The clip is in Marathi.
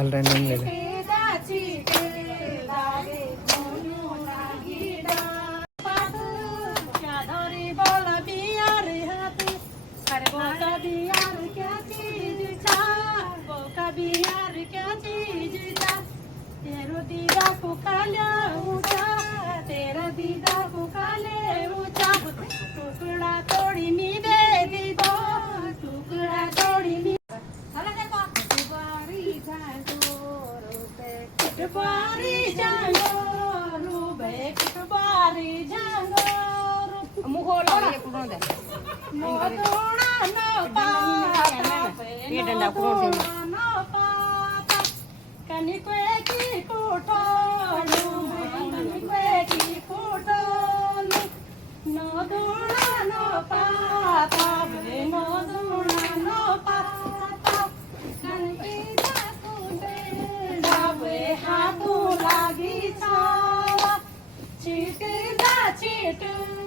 हाताला रॅन्डम गेले. तेरा दीदा को काले ऊंचा टुकड़ा तोड़ी मी दे दी दो टुकड़ा तोड़ी मी कुटबारी जांगो रूबे कुटबारी जांगो मुहोला ये पुरो दे मोदोना न पाता ये डंडा पुरो दे न पाता कनी कोई की कोटोलू कनी कोई की कोटोलू नोदोना न पाता बे नोदोना न पाता कनी हाथू लागी छावा चिटदा चिटू